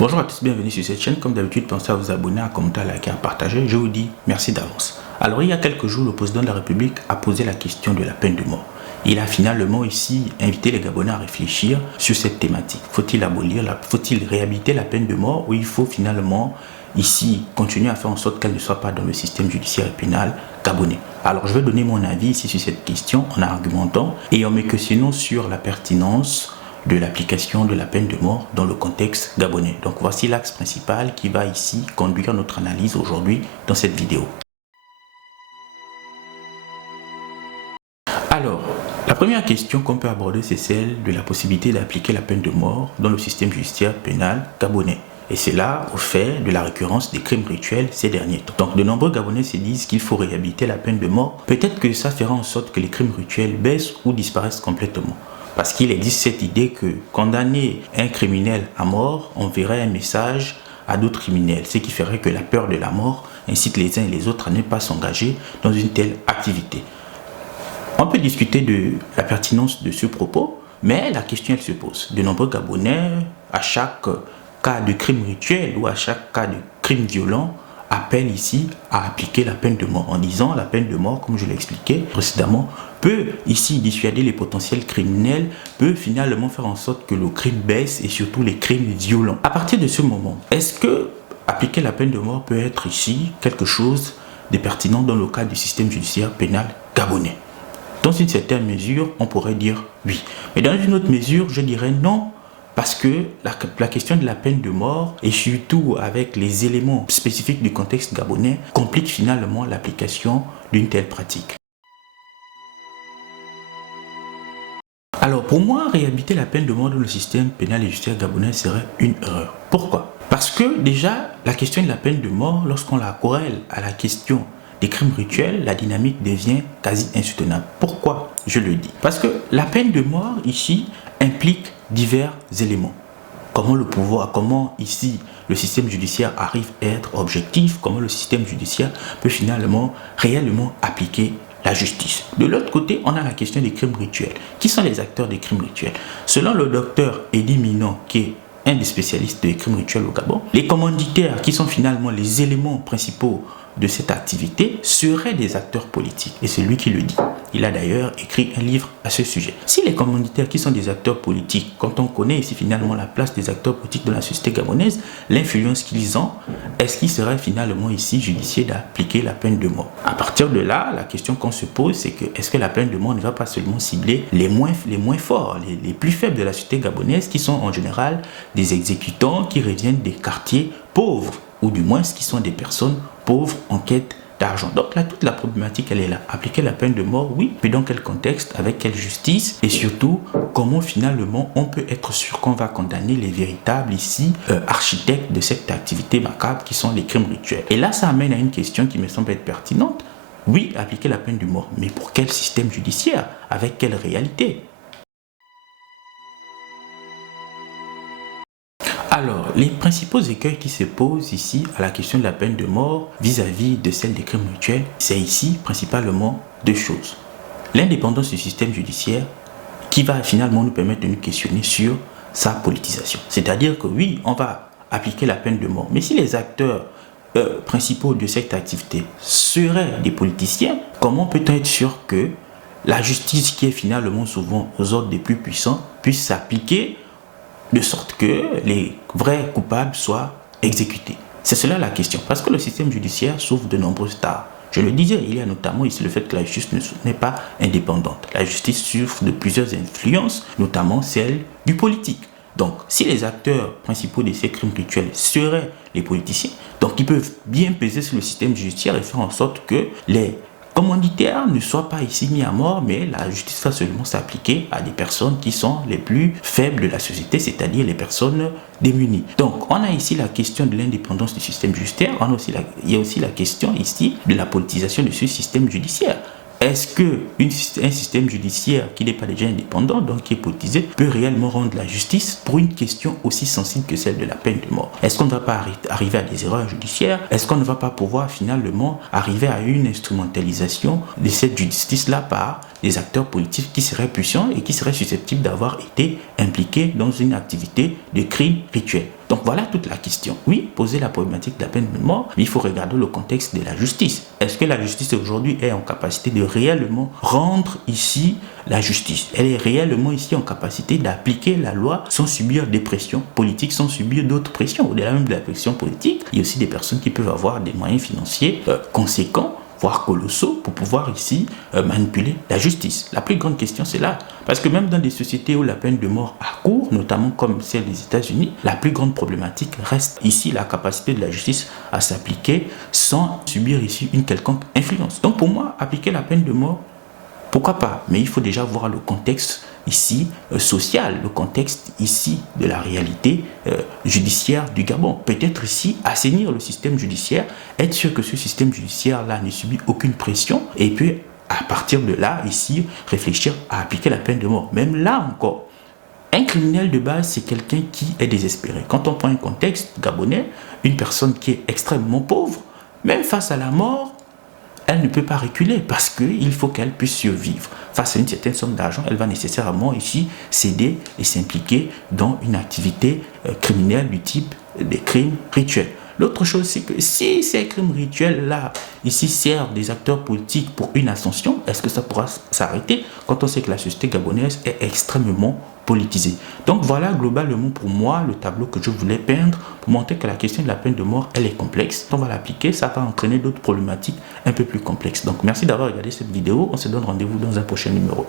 Bonjour à tous, bienvenue sur cette chaîne. Comme d'habitude, pensez à vous abonner, à commenter, à liker, à partager. Je vous dis merci d'avance. Alors, il y a quelques jours, le président de la République a posé la question de la peine de mort. Il a finalement ici invité les Gabonais à réfléchir sur cette thématique. Faut-il faut-il réhabiliter la peine de mort ou il faut finalement ici continuer à faire en sorte qu'elle ne soit pas dans le système judiciaire et pénal gabonais? Alors, je vais donner mon avis ici sur cette question en argumentant et en me questionnant sur la pertinence de l'application de la peine de mort dans le contexte gabonais. Donc voici l'axe principal qui va ici conduire notre analyse aujourd'hui dans cette vidéo. Alors, la première question qu'on peut aborder, c'est celle de la possibilité d'appliquer la peine de mort dans le système judiciaire pénal gabonais. Et c'est là au fait de la récurrence des crimes rituels ces derniers temps. Donc de nombreux Gabonais se disent qu'il faut réhabiliter la peine de mort. Peut-être que ça fera en sorte que les crimes rituels baissent ou disparaissent complètement. Parce qu'il existe cette idée que condamner un criminel à mort enverrait un message à d'autres criminels, ce qui ferait que la peur de la mort incite les uns et les autres à ne pas s'engager dans une telle activité. On peut discuter de la pertinence de ce propos, mais la question elle se pose. De nombreux Gabonais, à chaque cas de crime rituel ou à chaque cas de crime violent, appellent ici à appliquer la peine de mort en disant la peine de mort, comme je l'ai expliqué précédemment, peut ici dissuader les potentiels criminels, peut finalement faire en sorte que le crime baisse et surtout les crimes violents. À partir de ce moment, est-ce que appliquer la peine de mort peut être ici quelque chose de pertinent dans le cadre du système judiciaire pénal gabonais? Dans une certaine mesure, on pourrait dire oui. Mais dans une autre mesure, je dirais non. Parce que la question de la peine de mort, et surtout avec les éléments spécifiques du contexte gabonais, complique finalement l'application d'une telle pratique. Alors pour moi, réhabiliter la peine de mort dans le système pénal et judiciaire gabonais serait une erreur. Pourquoi? Parce que déjà, la question de la peine de mort, lorsqu'on la corrèle à la question des crimes rituels, la dynamique devient quasi insoutenable. Pourquoi je le dis? Parce que la peine de mort ici implique divers éléments. Comment ici le système judiciaire arrive à être objectif, comment le système judiciaire peut finalement réellement appliquer la justice. De l'autre côté, on a la question des crimes rituels. Qui sont les acteurs des crimes rituels? Selon le docteur Eddie Minon, qui est un des spécialistes des crimes rituels au Gabon, les commanditaires, qui sont finalement les éléments principaux de cette activité, seraient des acteurs politiques. Et c'est lui qui le dit. Il a d'ailleurs écrit un livre à ce sujet. Si les commanditaires qui sont des acteurs politiques, quand on connaît ici finalement la place des acteurs politiques dans la société gabonaise, l'influence qu'ils ont, est-ce qu'il serait finalement ici judiciaire d'appliquer la peine de mort? À partir de là, la question qu'on se pose, c'est que est-ce que la peine de mort ne va pas seulement cibler les moins forts, les plus faibles de la société gabonaise, qui sont en général des exécutants qui reviennent des quartiers pauvres, ou du moins qui sont des personnes pauvres en quête d'argent. Donc là, toute la problématique, elle est là. Appliquer la peine de mort, oui, mais dans quel contexte, avec quelle justice, et surtout, comment finalement on peut être sûr qu'on va condamner les véritables ici architectes de cette activité macabre qui sont les crimes rituels. Et là, ça amène à une question qui me semble être pertinente. Oui, appliquer la peine de mort, mais pour quel système judiciaire? Avec quelle réalité? Alors, les principaux écueils qui se posent ici à la question de la peine de mort vis-à-vis de celle des crimes rituels, c'est ici principalement deux choses. L'indépendance du système judiciaire qui va finalement nous permettre de nous questionner sur sa politisation. C'est-à-dire que oui, on va appliquer la peine de mort, mais si les acteurs principaux de cette activité seraient des politiciens, comment peut-on être sûr que la justice qui est finalement souvent aux ordres des plus puissants puisse s'appliquer de sorte que les vrais coupables soient exécutés? C'est cela la question, parce que le système judiciaire souffre de nombreuses tares. Je le disais, il y a notamment ici le fait que la justice n'est pas indépendante. La justice souffre de plusieurs influences, notamment celle du politique. Donc, si les acteurs principaux de ces crimes rituels seraient les politiciens, donc ils peuvent bien peser sur le système judiciaire et faire en sorte que les commanditaires ne soient pas ici mis à mort, mais la justice va seulement s'appliquer à des personnes qui sont les plus faibles de la société, c'est-à-dire les personnes démunies. Donc, on a ici la question de l'indépendance du système judiciaire, il y a aussi la question ici de la politisation de ce système judiciaire. Est-ce qu'un système judiciaire qui n'est pas déjà indépendant, donc qui est politisé, peut réellement rendre la justice pour une question aussi sensible que celle de la peine de mort? Est-ce qu'on ne va pas arriver à des erreurs judiciaires? Est-ce qu'on ne va pas pouvoir finalement arriver à une instrumentalisation de cette justice-là par des acteurs politiques qui seraient puissants et qui seraient susceptibles d'avoir été impliqués dans une activité de crime rituel? Donc voilà toute la question. Oui, poser la problématique de la peine de mort, mais il faut regarder le contexte de la justice. Est-ce que la justice aujourd'hui est en capacité de réellement rendre ici la justice? Elle est réellement ici en capacité d'appliquer la loi sans subir des pressions politiques, sans subir d'autres pressions. Au-delà même de la pression politique, il y a aussi des personnes qui peuvent avoir des moyens financiers conséquents, voire colossaux, pour pouvoir ici manipuler la justice. La plus grande question, c'est là. Parce que même dans des sociétés où la peine de mort a cours, notamment comme celle des États-Unis, la plus grande problématique reste ici la capacité de la justice à s'appliquer sans subir ici une quelconque influence. Donc pour moi, appliquer la peine de mort, pourquoi pas? Mais il faut déjà voir le contexte ici social, le contexte ici de la réalité judiciaire du Gabon. Peut-être ici assainir le système judiciaire, être sûr que ce système judiciaire-là ne subit aucune pression, et puis à partir de là, ici, réfléchir à appliquer la peine de mort. Même là encore, un criminel de base, c'est quelqu'un qui est désespéré. Quand on prend un contexte gabonais, une personne qui est extrêmement pauvre, même face à la mort, elle ne peut pas reculer parce qu'il faut qu'elle puisse survivre. Face à une certaine somme d'argent, elle va nécessairement ici céder et s'impliquer dans une activité criminelle du type des crimes rituels. L'autre chose, c'est que si ces crimes rituels-là, ici, servent des acteurs politiques pour une ascension, est-ce que ça pourra s'arrêter quand on sait que la société gabonaise est extrêmement politisée? Donc voilà globalement pour moi le tableau que je voulais peindre pour montrer que la question de la peine de mort, elle est complexe. On va l'appliquer, ça va entraîner d'autres problématiques un peu plus complexes. Donc merci d'avoir regardé cette vidéo. On se donne rendez-vous dans un prochain numéro.